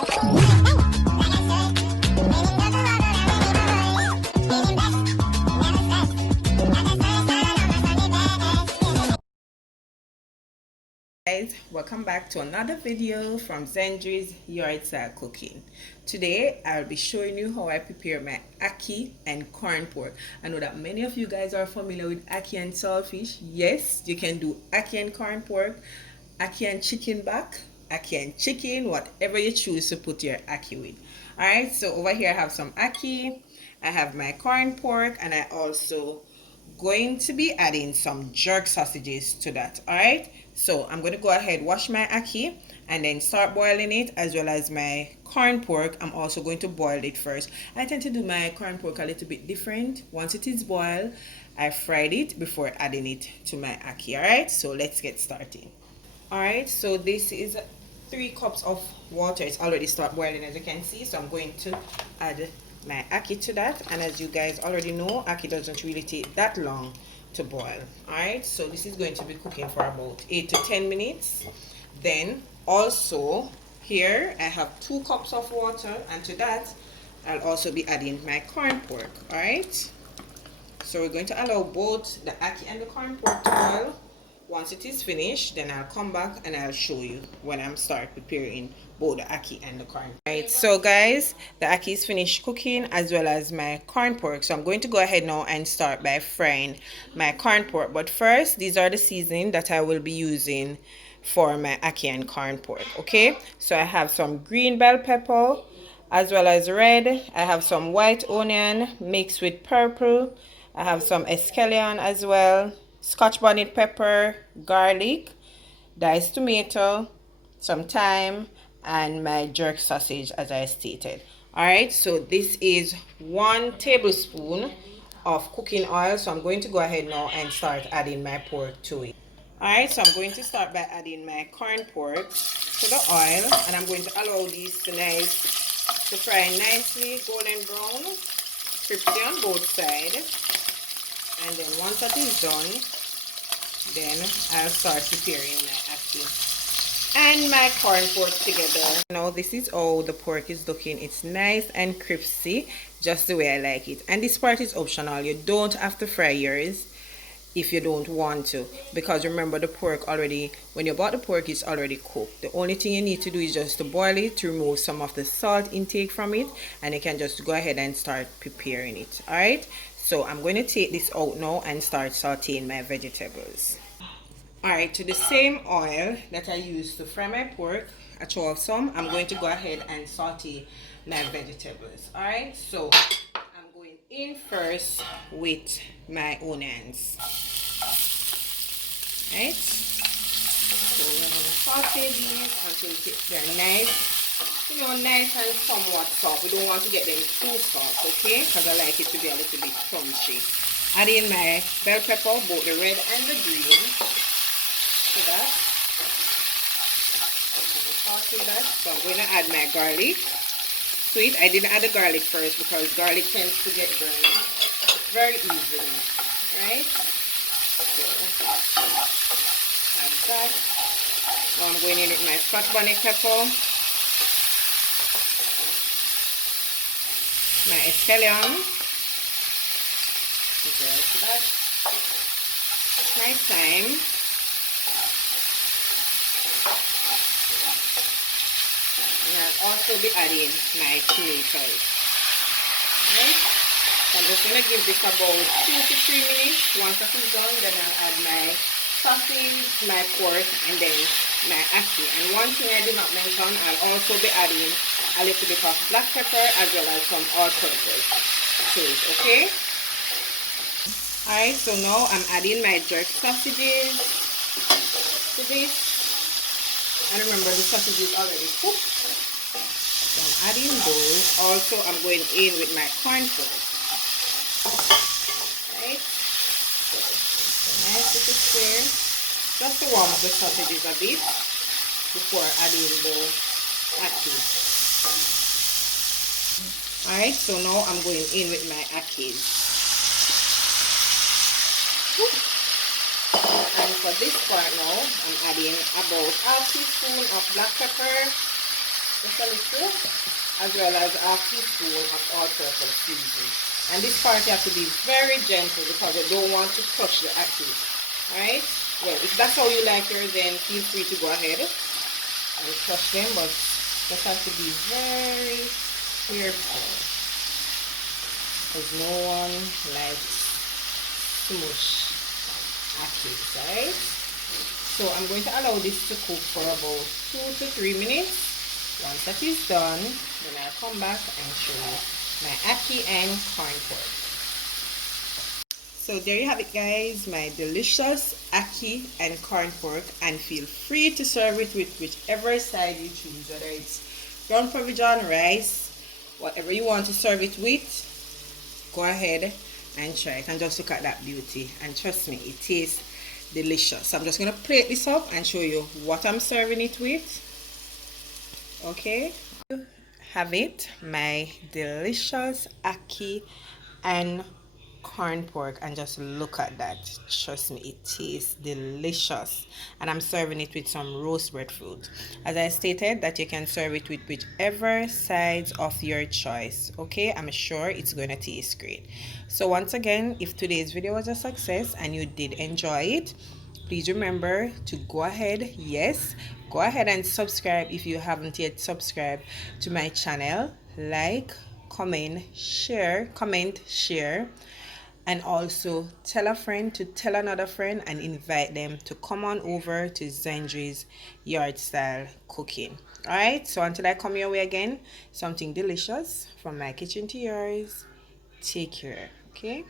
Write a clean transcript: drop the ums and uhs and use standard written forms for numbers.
Guys, welcome back to another video from Zendri's Yard Style Cooking. Today I'll be showing you how I prepare my ackee and corn pork. I know that many of you guys are familiar with ackee and saltfish. Yes, you can do ackee and corn pork, ackee and chicken back, ackee and chicken, whatever you choose to put your ackee with. Alright, so over here I have some ackee, I have my corn pork, and I also going to be adding some jerk sausages to that. All right, so I'm going to go ahead, wash my ackee, and then start boiling it, as well as my corn pork. I'm also going to boil it first. I tend to do my corn pork a little bit different. Once it is boiled, I fried it before adding it to my ackee. All right, so let's get started. All right, so this is 3 cups of water. It's already start boiling, as you can see, so I'm going to add my ackee to that. And as you guys already know, ackee doesn't really take that long to boil. All right, so this is going to be cooking for about 8 to 10 minutes. Then also here I have 2 cups of water, and to that I'll also be adding my corn pork. All right, so we're going to allow both the ackee and the corn pork to boil. Once it is finished, then I'll come back and I'll show you when I'm start preparing both the ackee and the corn. Right, so guys, the ackee is finished cooking, as well as my corn pork. So I'm going to go ahead now and start by frying my corn pork. But first, these are the seasoning that I will be using for my ackee and corn pork. Okay, so I have some green bell pepper, as well as red. I have some white onion mixed with purple. I have some escallion as well, Scotch bonnet pepper, garlic, diced tomato, some thyme, and my jerk sausage, as I stated. All right, so this is 1 tablespoon of cooking oil. So I'm going to go ahead now and start adding my pork to it. All right, so I'm going to start by adding my corn pork to the oil, and I'm going to allow these to fry nicely, golden brown, crispy on both sides. And then once that is done, then I'll start preparing my ackee and my corn pork together. Now this is how the pork is looking. It's nice and crispy, just the way I like it. And this part is optional. You don't have to fry yours if you don't want to, because remember, the pork already, when you bought the pork, it's already cooked. The only thing you need to do is just to boil it to remove some of the salt intake from it, and you can just go ahead and start preparing it. All right, so I'm going to take this out now and start sauteing my vegetables. All right, to the same oil that I used to fry my pork, I throw off some. I'm going to go ahead and saute my vegetables. All right, so I'm going in first with my onions. Right, so we're going to saute these until they're nice, nice and somewhat soft. We don't want to get them too soft, okay, because I like it to be a little bit crunchy. Add in my bell pepper, both the red and the green, to that. I'm going to saute that. So I'm going to add my garlic to it. I didn't add the garlic first because garlic tends to get burned very easily, right? So add that. Now I'm going in with my Scotch bonnet pepper, my escallion, that, my thyme, and I'll also be adding my tomatoes. Right? So I'm just going to give this about 2 to 3 minutes. Once that is done, then I'll add my sausage, my pork, and then my ackee. And one thing I did not mention, I'll also be adding a little bit of black pepper as well as some all-purpose to it, okay? Alright, so now I'm adding my jerk sausages to this. And remember, the sausage is already cooked. So I'm adding those. Also, I'm going in with my corn pork. Right? Nice little square. Just to warm up the sausages a bit before adding the ackee. Alright, so now I'm going in with my ackee. And for this part now, I'm adding about ½ teaspoon of black pepper, just a little, as well as half teaspoon of all-purpose seasoning. And this part you have to be very gentle because you don't want to crush the ackee. Alright? Well, if that's how you like yours, then feel free to go ahead and crush them, but just have to be very careful because no one likes smush ackee, right? So I'm going to allow this to cook for about 2 to 3 minutes. Once that is done, then I'll come back and show you my ackee and corn pork. So there you have it, guys, my delicious ackee and corn pork, and feel free to serve it with whichever side you choose, whether it's ground provision, rice, whatever you want to serve it with. Go ahead and try it and just look at that beauty, and trust me, it tastes delicious. So I'm just going to plate this up and show you what I'm serving it with. Okay, have it, my delicious ackee and corn pork, and just look at that. Trust me, it tastes delicious, and I'm serving it with some roast breadfruit. As I stated, that you can serve it with whichever sides of your choice. Okay, I'm sure it's going to taste great. So once again, if today's video was a success and you did enjoy it, please remember to go ahead, yes, go ahead and subscribe if you haven't yet subscribed to my channel. Like, comment, share, and also tell a friend to tell another friend and invite them to come on over to Zendri's Yard Style Cooking. Alright, so until I come your way again, something delicious from my kitchen to yours. Take care, okay?